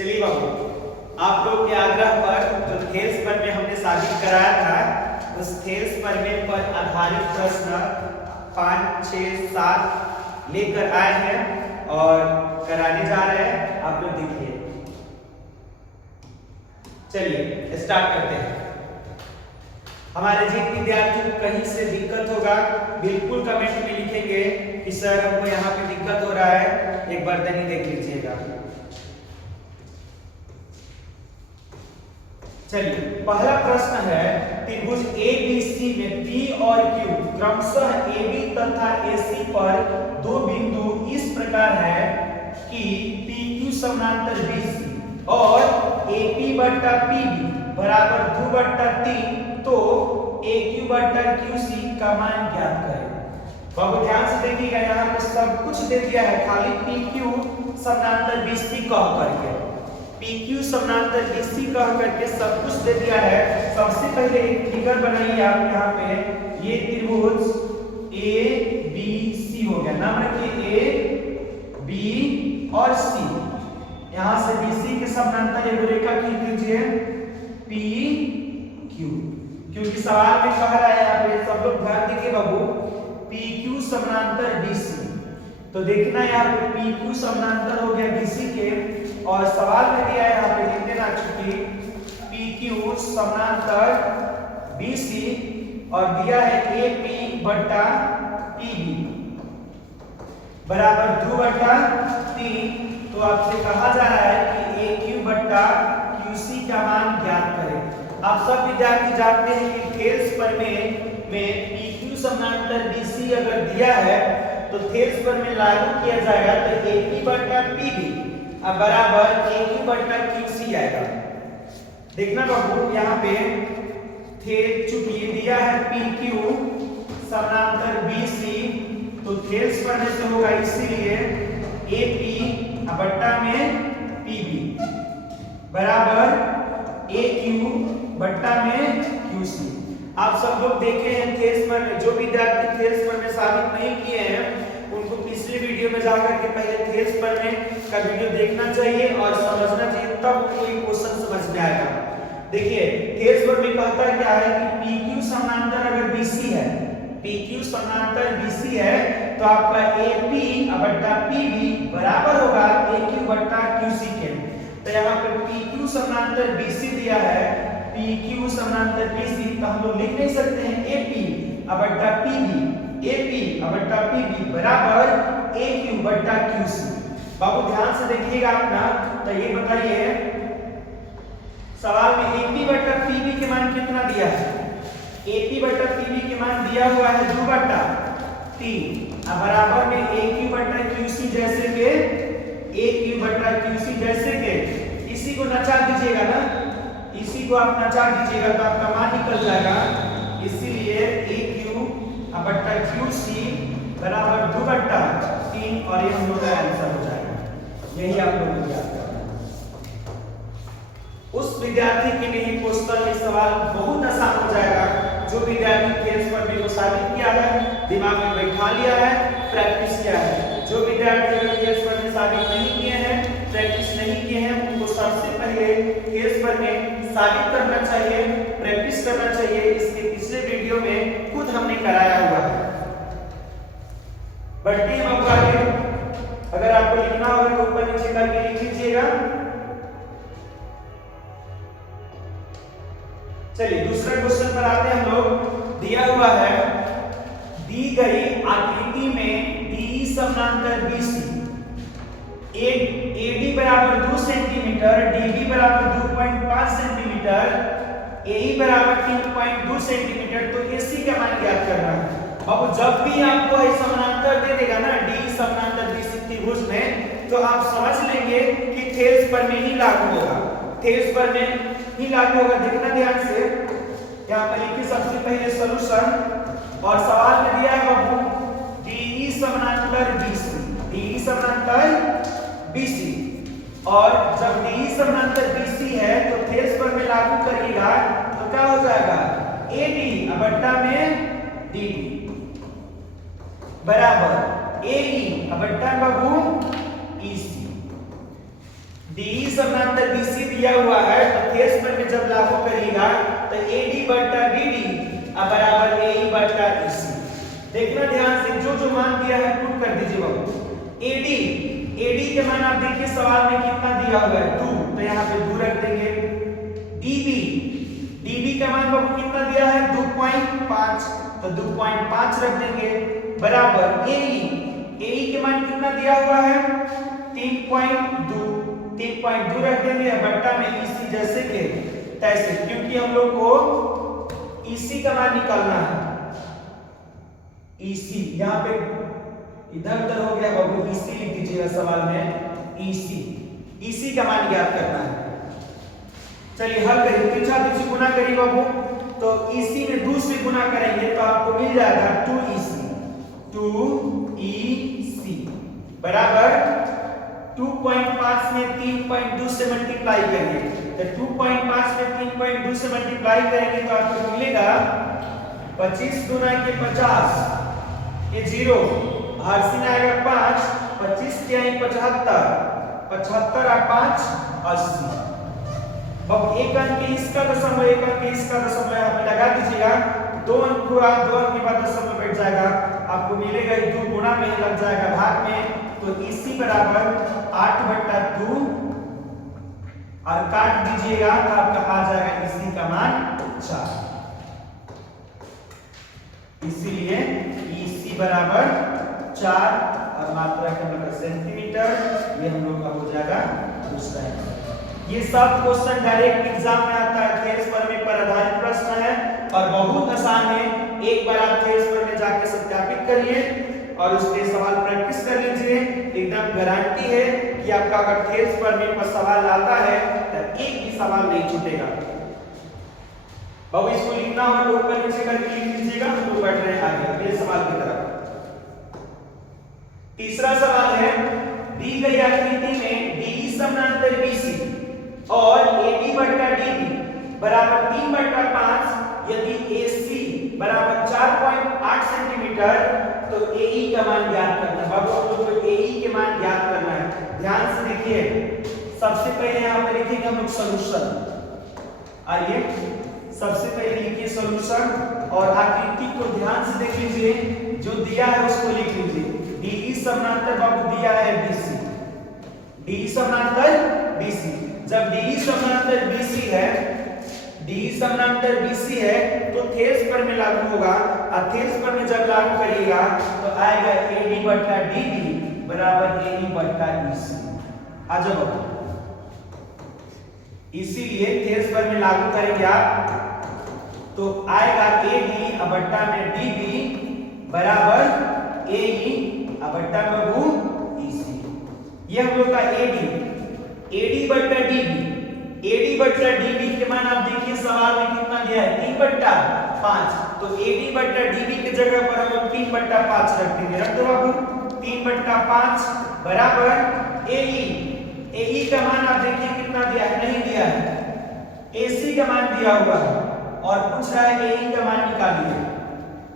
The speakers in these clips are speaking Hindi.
चलिए बाबू, आप लोग के आग्रह पर जो थेल्स प्रमेय हमने साबित कराया था, उस थेल्स प्रमेय पर आधारित प्रश्न 5, 6, 7 लेकर आए हैं और कराने जा रहे हैं। आप लोग देखिए, चलिए स्टार्ट करते हैं। हमारे जिन विद्यार्थियों को कहीं से दिक्कत होगा, बिल्कुल कमेंट में लिखेंगे कि सर हमको यहाँ पे दिक्कत हो रहा है, एक बार तनी देख लीजिएगा। चलिए, पहला प्रश्न है, त्रिभुज ABC में P और Q क्रमशः AB तथा AC पर दो बिंदु इस प्रकार है कि PQ समानांतर BC और AP बटा PB बराबर 2/3, तो AQ बटा QC का मान ज्ञात करें। बाबू ध्यान से देखिएगा, यहाँ पे सब कुछ दे दिया है, खाली PQ समानांतर BC कह करके, PQ समानांतर BC कह करके सब कुछ दे दिया है। सबसे पहले एक फिगर बनाइए आप यहाँ पे, ये त्रिभुज ABC हो गया, नाम रखिए A, B और C। यहाँ से BC के समानांतर एक रेखा खींच लीजिए PQ, क्योंकि सवाल में कह रहा है यहाँ पे, सब लोग ध्यान दीजिए बाबू, PQ समानांतर BC, तो देखना यहाँ पे PQ समानांतर हो गया BC के, और सवाल में दिया है यहाँ पे लिख देना चूंकि PQ समानांतर BC और दिया है AP बटा PB बराबर 2/3, तो आपसे कहा जा रहा है कि AQ बटा QC का मान ज्ञात करें। आप सब विद्यार्थी जानते हैं कि थेल्स प्रमेय में PQ समानांतर BC अगर दिया है तो थेल्स प्रमेय लागू किया जाएगा, तो AP बटा PB अब बराबर AQ बटा QC आएगा। देखना बाबू, यहाँ पे चूंकि दिया है PQ समानांतर BC, तो थेल्स प्रमेय से होगा, इसीलिए AP बट्टा में PB बराबर AQ बट्टा में QC। आप सब लोग देखे हैं थेल्स प्रमेय, जो विद्यार्थी थेल्स प्रमेय साबित नहीं किए हैं उनको पिछले वीडियो में जाकर के पहले थेल्स प्रमेय का वीडियो देखना चाहिए और समझना चाहिए, तब उनको ये क्वेश्चन समझ में आएगा। देखिए थेल्स प्रमेय कहता है क्या है कि PQ समानांतर अगर BC है, PQ समानांतर BC है, तो आपका AP बट्टा PB बराबर होगा AQ बट्टा QC के। तो यहाँ पे PQ समानांतर BC दिया है, PQ समानांतर BC, तो हम लोग लिख नहीं सकते हैं AP बट्टा PB, AP बट्टा PB बराबर AQ बट्टा QC। बाबू ध्यान से देखिएगा अपना, तो ये बताइए सवाल में AP बट्टा PB के मान कितना दिया है? AP बट्टा PB के मान दिया हुआ है 2/3 बराबर में AQ बट्टा QC, जैसे के AQ बट्टा QC जैसे के इसी को नचा दीजिएगा ना, इसी को आप नचा दीजिएगा तो आपका मान निकल जाएगा, इसीलिए AQ बट्टा QC बराबर 2/3, और ये हम लोग का आंसर हो जाएगा। यही आप लोगों को याद करना है। उस विद्यार्थी के लिए क्वेश्चन ये सवाल बहुत आसान हो जाएगा जो विद्यार्थी थेल्स प्रमेय को साबित किया है, दिमाग में बैठा लिया है, प्रैक्टिस किया है। जो विद्यार्थी अगर थेल्स प्रमेय साबित नहीं किए हैं, प्रैक्टिस नहीं किए हैं, उनको सबसे पहले थेल्स प्रमेय साबित करना चाहिए, प्रैक्टिस करना चाहिए। इसके पिछले वीडियो में खुद हमने कराया हुआ है। बढ़ते हैं अब आगे, अगर आपको लिखना होगा तो ऊपर नीचे करके लिख लीजिएगा। चलिए दूसरे क्वेश्चन पर आते हैं हम लोग। दिया हुआ है, दी गई आकृति में DE समानांतर BC, AD बराबर 2 सेंटीमीटर, DB बराबर 2.5 सेंटीमीटर, AE बराबर 3.2 सेंटीमीटर, तो AC का मान ज्ञात करना है। अब जब भी आपको समानांतर दे देगा ना DE समानांतर BC त्रिभुज में, तो आप समझ लेंगे कि थेल्स प्रमेय ही लागू होगा, थेल्स प्रमेय ही लागू होगा। देखना ध्यान से, यहाँ पर लिखिए सबसे पहले सॉल्यूशन, और सवाल में दिया है बाबू DE समानांतर BC, DE समानांतर BC, और जब DE समानांतर BC है तो थेल्स प्रमेय लागू करिएगा तो क्या हो जाएगा, AD बट्टा में DB बराबर AE बट्टा बाबू EC। DE समानांतर BC दिया हुआ है तो थेस पर में जब लागू करिएगा तो AD बटा BD बराबर AE बटा EC। देखना ध्यान से, जो मान दिया है पुट कर दीजिए बाबू। AD के मान आप देखिए सवाल में कितना दिया हुआ है 2, तो यहाँ पे 2 रख देंगे। DB का मान बाबू कितना दिया है 2.5, तो 2.5 रख देंगे बराबर AE के मान कितना दिया हुआ है 3.2 रख देंगे बट्टा में EC जैसे के तैसे, क्योंकि हम लोग को EC का मान निकालना है। EC यहाँ पे इधर उधर हो गया बाबू, EC लिख दीजिएगा सवाल में EC का मान ज्ञात करना है। चलिए हल करिए, तीन छात्र से गुना करिए बाबू, तो EC में 2 से गुना करेंगे तो आपको मिल जाएगा 2EC बराबर 2.5 में 3.2 से मल्टीप्लाई करेंगे, तो 2.5 में 3.2 से मल्टीप्लाई करेंगे तो आपको मिलेगा 25 गुना के 50, ये 0 हर्षिन आएगा 5, 25 के आई 75, 75 और 5 80। अब एक अंक इसका दशमलव, एक अंक इसका दशमलव यहाँ पे लगा दीजिएगा, 2 अंक हुआ, 2 अंक के बाद दशमलव बैठ जाएगा, आपको मिलेगा 2 गुना में लग जाएगा भाग में, तो EC बराबर 8/2 और काट दीजिएगा तो आपका आ जाएगा EC का मान 4। इसीलिए EC बराबर 4 और मात्रा का मतलब सेंटीमीटर, ये हम लोग का हो जाएगा दूसरा है। ये सब क्वेश्चन डायरेक्ट एग्जाम में आता है, थेस प्रमेय पर आधारित प्रश्न है और बहुत आसान है। एक बार आप थेस प्रमेय जाके सत्यापित करिए और उसके सवाल प्रैक्टिस कर लीजिए, एकदम गारंटी है कि आपका अगर थेस प्रमेय पर सवाल आता है तो एक भी सवाल नहीं छूटेगा। बाबू इसको लिखना होगा, ऊपर नीचे करके लिख लीजिएगा, हम लोग बढ़ रहे हैं आगे अगले सवाल की तरफ। तीसरा सवाल है, दी गई आकृति में DE समानांतर BC और AD बटा DB बराबर 3/5, यदि AC बराबर 4.8 सेंटीमीटर तो AE का मान ज्ञात करना है। बाबू हम लोग को AE के मान ज्ञात करना है। ध्यान से देखिए, सबसे पहले यहाँ पे लिखेंगे हम लोग सॉल्यूशन। आइए सबसे पहले लिखिए सॉल्यूशन और आकृति को ध्यान से देख लीजिए, जो दिया है उसको लिख लीजिए। DE समानांतर बाबू दिया है BC, DE समानांतर BC, जब DE समानांतर BC है, DE समानांतर BC है तो थेस पर में लागू होगा और थेस पर में जब लागू करिएगा तो आएगा AD बटा DB बराबर AE बटा EC। आ जाओ, इसीलिए थेस पर में लागू करेंगे आप तो आएगा AD बटा में DB बराबर AE बटा में EC। ये हम लोग का AD बटा DB, AD बटा DB के मान आप देखिए सवाल में कितना दिया है 3/5, तो AD बटा DB की जगह पर हम लोग 3/5 रख देंगे। रख दो बाबू 3/5 बराबर AE का मान आप देखिए कितना दिया है, नहीं दिया है, AC का मान दिया हुआ है और पूछ रहा है AE का मान निकालिए,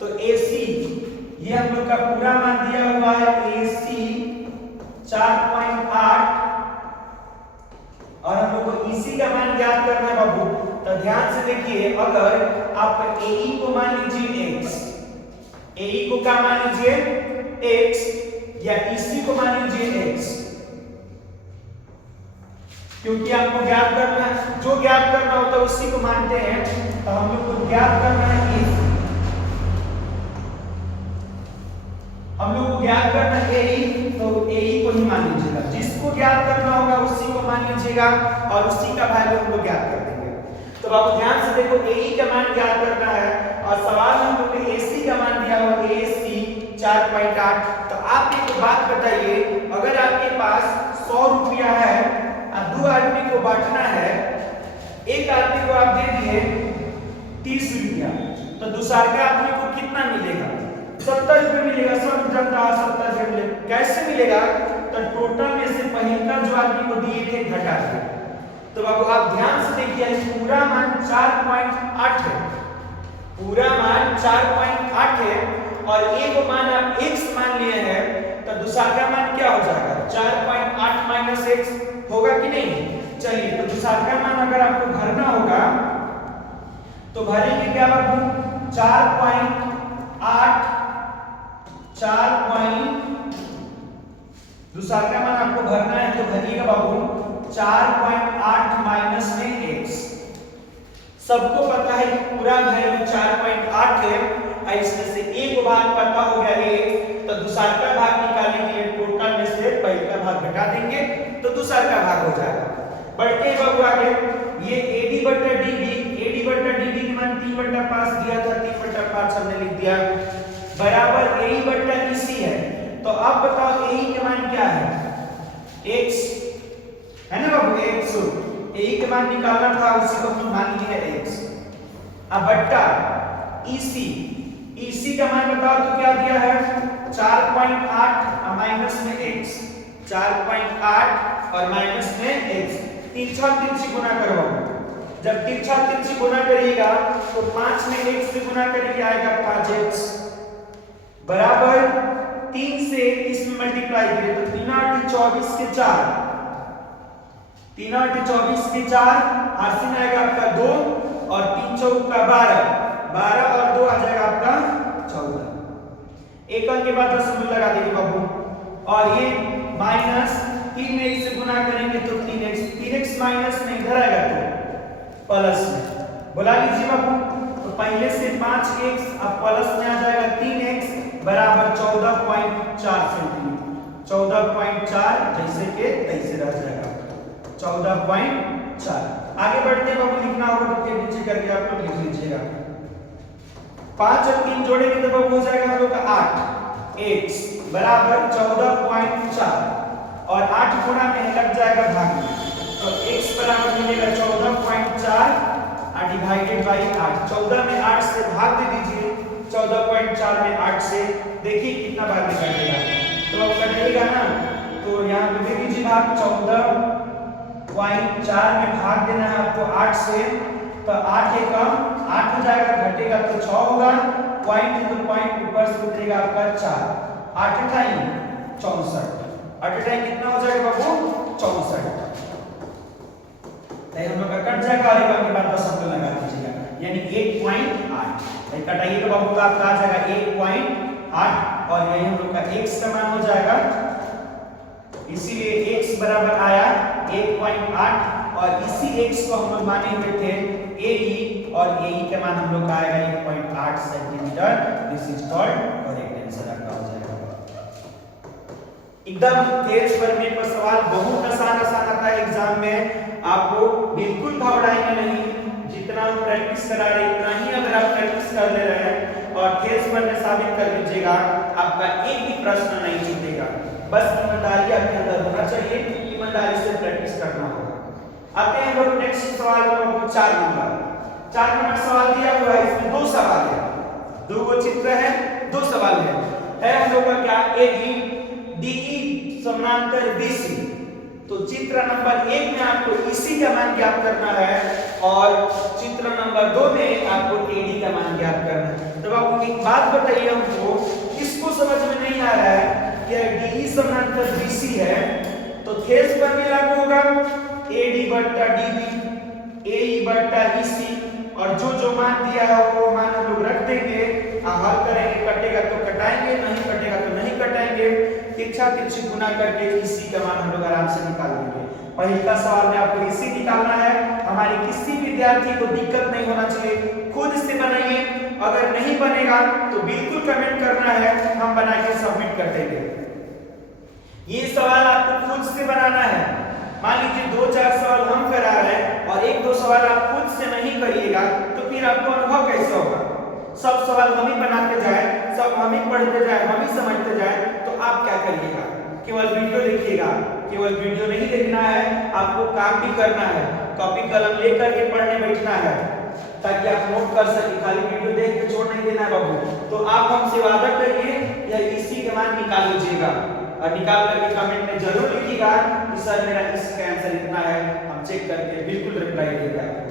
तो AC ये हम लोग का पूरा मान दिया हुआ है AC 4.8 और हम लोग को EC का मान ज्ञात करना है बाबू। तो ध्यान से देखिए, अगर आप AE को मान लीजिए x, AE को क्या मान लीजिए x या EC को मान लीजिए x, क्योंकि आपको ज्ञात करना है, जो ज्ञात करना होता है उसी को मानते हैं, तो हम लोग को ज्ञात करना है हम लोग को ज्ञात करना है AE, तो AE को ही मान लीजिएगा, जिसको ज्ञात करना होगा उसी को मान लीजिएगा और उसी का वैल्यू हम लोग ज्ञात कर देंगे। तो बाबू ध्यान से देखो, AE का मान ज्ञात करना है और सवाल में हम लोग को AC का मान दिया हुआ AC 4.8। तो आप एक बात बताइए, अगर आपके पास 100 रुपया है और 2 आदमी को बांटना है, एक आदमी को आप दे दिए 30 रुपया, तो दूसरा आदमी को कितना मिलेगा 70 रुपये मिलेगा। सब जनता 70 रुपये मिलेगा, कैसे मिलेगा, तो टोटल में से पहिलका जो आदमी को दिए थे घटा दिया। तो बाबू आप ध्यान से देखिए, पूरा मान 4.8 है, पूरा मान 4.8 है और एक मान आप x मान लिए हैं, तो दूसरा का मान क्या हो जाएगा 4.8 - x होगा कि नहीं? चलिए, तो दूसरा का मान अगर आपको भरना होगा तो भरेंगे क्या बाबू? 4.8 दूसरा का मान आपको भरना है तो भरिएगा बाबू 4.8 माइनस में x। सबको पता है कि पूरा वैल्यू 4.8 है और इसमें से एक भाग पता हो गया x, तो दूसरा का भाग निकालने के लिए टोटल में से पहले का भाग घटा देंगे तो दूसरा का भाग हो जाएगा। बढ़ते हैं बाबू आगे, ये AD बटा DB की मान 3/5 दिया था, 3/5 हमने लिख दिया बराबर AE बटा EC है। तो अब बताओ AE के मान क्या है? x है ना बाबू, x। AE के मान निकालना था, उसी को हम मान लिए है x। अब बट्टा EC का मान बताओ तो क्या दिया है? 4.8 माइनस में x, 4.8 और माइनस में x। तिरछा तिरछी गुना करो। जब तिरछा तिरछी गुना करिएगा तो 5 में x से गुना करेंगे आएगा 5x बराबर 3 से इसमें मल्टीप्लाई करें तो 3 8 24 के 4, 3 8 24 के 4, आशीन आएगा आपका 2 और 3 चौका 12, 12 और 2 आ जाएगा आपका 14। एक अंक के बाद 10 में लगा देंगे बाबू और ये माइनस 3x से गुना करेंगे तो 3x माइनस में इधर आएगा तो प्लस में बुला लीजिए बाबू। तो पहले से 5x अब प्लस में आ जाएगा 3x बराबर 14.4 सेंटीमीटर, 14.4 जैसे के तैसे रह जाएगा 14.4। आगे बढ़ते हैं बाबू, लिखना होगा तो फिर नीचे करके आप लोग लिख लीजिएगा। 5 और 3 जोड़ेंगे तो बाबू हो जाएगा हम लोग का 8x बराबर 14.4 और 8 गुना में लग जाएगा भाग में, तो x बराबर मिलेगा 14.4 डिवाइडेड बाय 8। 14 में 8 से भाग दे दीजिए, 14.4 में 8 से देखिए कितना भाग निकलेगा। तो अब कटेगा ना, तो यहाँ पे दे दीजिए भाग 14.4 में भाग देना है आपको 8 से, तो 8 एक 8 हो जाएगा, घटेगा तो 6 होगा, पॉइंट है तो पॉइंट ऊपर से उतरेगा आपका 4, 8 टाइम 64, 8 टाइम कितना हो जाएगा बाबू? 64। हम लोग का कट जाएगा और एक के बाद 10 अंक लगा दीजिएगा, यानी 8.8 कटाइए तो बाबू का आपका आ जाएगा 8.8 और यही हम लोग का x का मान हो जाएगा, इसीलिए x बराबर आया 1.8 और इसी x को हम लोग माने हुए थे AE और AE के मान हम लोग का आएगा 1.8 centimetre. This is called correct answer आपका हो जाएगा। एकदम तेज पर में पर सवाल बहुत आसान आता है एग्जाम में, आपको बिल्कुल घबराएंगे नहीं, जितना हम प्रैक्टिस करा रहे इतना ही अगर आप प्रैक्टिस कर ले रहे हैं और तेज पर में साबित कर लीजिएगा, आपका एक भी प्रश्न नहीं छूटेगा। बस ईमानदारी आपके अंदर होना चाहिए, ईमानदारी से प्रैक्टिस करना होगा। आते हैं लोग नेक्स्ट सवाल में, 4 नंबर सवाल दिया हुआ है, इसमें 2 सवाल है, 2 चित्र है, 2 सवाल है हम लोग का क्या? DE समांतर BC। तो चित्र नंबर 1 में आपको EC का मान ज्ञात करना है और चित्र नंबर 2 में आपको AD का मान ज्ञात करना है। तो आप एक बात बताइए हमको, किसको समझ में नहीं आ रहा है कि DE समांतर BC है तो थेस पर भी लागू होगा AD बटा DB, AE बटा EC और जो मान दिया है वो मान हम लोग रख देंगे, हल करेंगे, कटेगा तो कटाएंगे, नहीं कटेगा तो नहीं कटाएंगे, तिरछा तिरछी गुना करके इसी का मान हम लोग आराम से निकाल लेंगे। पहला सवाल में आपको इसी निकालना है, हमारे किसी विद्यार्थी को दिक्कत नहीं होना चाहिए, खुद से बनाइए, अगर नहीं बनेगा तो बिल्कुल कमेंट करना है, हम बना के सबमिट कर देंगे। ये सवाल आपको खुद से बनाना है, मान लीजिए 2-4 सवाल हम करा रहे हैं और 1-2 सवाल आप खुद से नहीं करिएगा तो फिर आपको अनुभव कैसे होगा? सब सवाल हम ही बनाते जाए, सब हम ही पढ़ते जाए, हम ही समझते जाए, तो आप क्या करिएगा? केवल वीडियो देखिएगा, केवल वीडियो नहीं देखना है, आपको काम भी करना है, कॉपी कलम लेकर के पढ़ने बैठना है ताकि आप नोट कर सके, खाली वीडियो देख के छोड़ नहीं देना है बाबू। तो आप हमसे वादा करिए या इसी का मान निकाल लीजिएगा और निकाल करके कमेंट में जरूर लिखिएगा कि सर मेरा इसका आंसर इतना है, हम चेक करके बिल्कुल रिप्लाई देंगे आपको।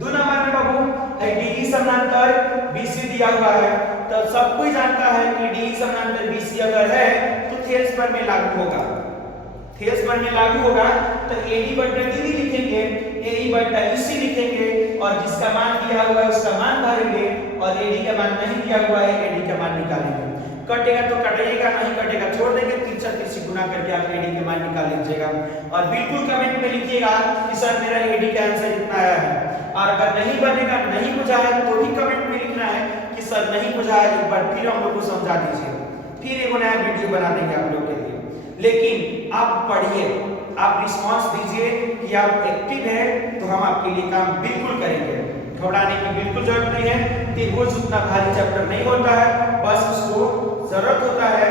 2 नंबर में बाबू DE समांतर BC दिया हुआ है, तो सब कोई जानता है कि DE समांतर BC अगर है तो थेल्स पर में लागू होगा। थेल्स पर में लागू होगा तो AD बटा DB लिखेंगे, AE बटा EC लिखेंगे और जिसका मान दिया हुआ है उसका मान भरेंगे और AD का मान नहीं दिया हुआ है AD का मान निकालेंगे। कटेगा तो कटेगा, नहीं कटेगा छोड़ देंगे, 3 गुना करके आप AD के मान निकाल लीजिएगा। और बिल्कुल कमेंट में लिखिएगा कि सर मेरा AD का आंसर इतना आया है। और अगर नहीं बनेगा, नहीं बुझा है तो भी कमेंट में लिखना है कि सर नहीं बुझा है, एक बार फिर हम लोग को समझा दीजिए, फिर एक नया वीडियो बना देंगे आप लोग के लिए। लेकिन आप पढ़िए, आप रिस्पांस दीजिए कि आप एक्टिव हैं तो हम आपके लिए काम बिल्कुल करेंगे। घबराने की बिल्कुल जरूरत नहीं है। त्रिभुज उतना भारी चैप्टर नहीं होता है, बस उसको जरूरत होता है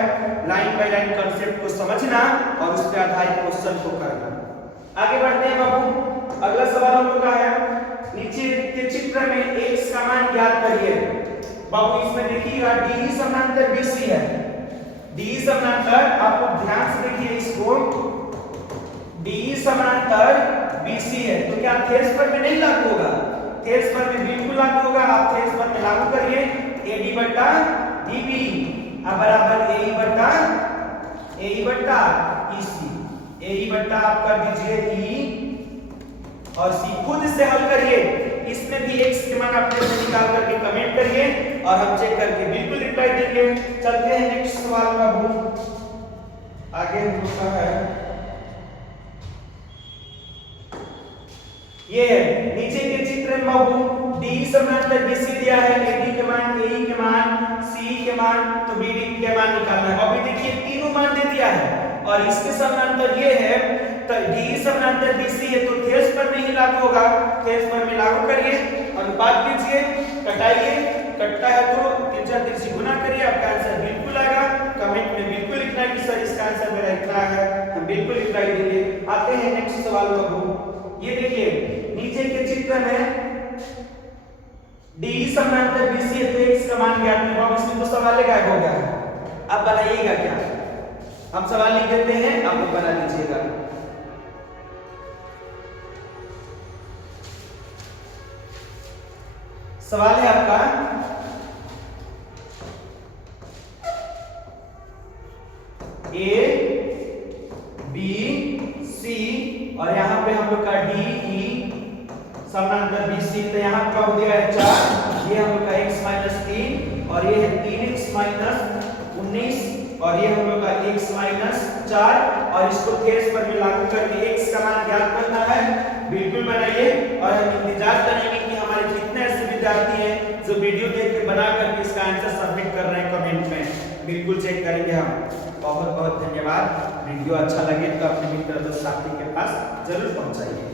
लाइन बाय लाइन कंसेप्ट को समझना और उस पर आधारित क्वेश्चन को करना। आगे बढ़ते हैं बाबू, अगला सवाल हम लोग का है नीचे के चित्र में x का मान ज्ञात करिए। बाबू इसमें देखिएगा DE समानांतर BC है, DE समानांतर, आपको ध्यान से देखिए इसको, DE समानांतर BC है तो क्या थेल्स पर में नहीं लागू होगा? थेल्स पर में बिल्कुल लागू होगा। आप थेल्स पर में लागू करिए, AD बटा DB बराबर AE बटा EC, AE बटा आप कर दीजिए E और C, खुद से हल करिए। इसमें भी x के मान अपने से निकाल करके कमेंट करिए और हम चेक करके बिल्कुल रिप्लाई देंगे। चलते हैं नेक्स्ट सवाल बाबू, आगे होता है ये नीचे के चित्र में बाबू DE समानांतर BC दिया है, AD के मान, AE के मान, CE के मान, तो BD के मान निकालना है। अभी देखिए तीनों मान दे दिया है और इसके समानांतर ये है तो DE समानांतर BC है तो थेल्स पर नहीं लागू होगा, थेल्स पर में लागू करिए, अनुपात लीजिए, कटाइए, कटता है तो 3 गुना करिए, आपका आंसर बिल्कुल आएगा। कमेंट में बिल्कुल लिखना कि सर इसका आंसर मेरा इतना है, हम बिल्कुल रिप्लाई देंगे। आते हैं नेक्स्ट सवाल बाबू, ये देखिए नीचे के चित्र में DE समानांतर BC है तो x का मान ज्ञात है। बाबू इसमें तो सवाल गायब हो गया है, अब बनाइएगा क्या? हम सवाल लिख देते हैं, आप लोग बना लीजिएगा। सवाल है आपका A B C और यहाँ पे हम लोग का DE समानांतर BC, तो यहाँ का हो गया है 4, ये हम लोग का x माइनस 3 और ये है 3x माइनस 19 और ये हम लोग का x माइनस 4 और इसको थेल्स पर में लागू करके x का मान ज्ञात करना है। बिल्कुल बनाइए और हम इंतजार करेंगे कि हमारे कितने ऐसे विद्यार्थी हैं जो वीडियो देख के बना करके इसका आंसर सबमिट कर रहे हैं कमेंट में, बिल्कुल चेक करेंगे हम। बहुत बहुत धन्यवाद। वीडियो अच्छा लगे तो अपने मित्र दोस्त साथी के पास जरूर पहुंचाइए।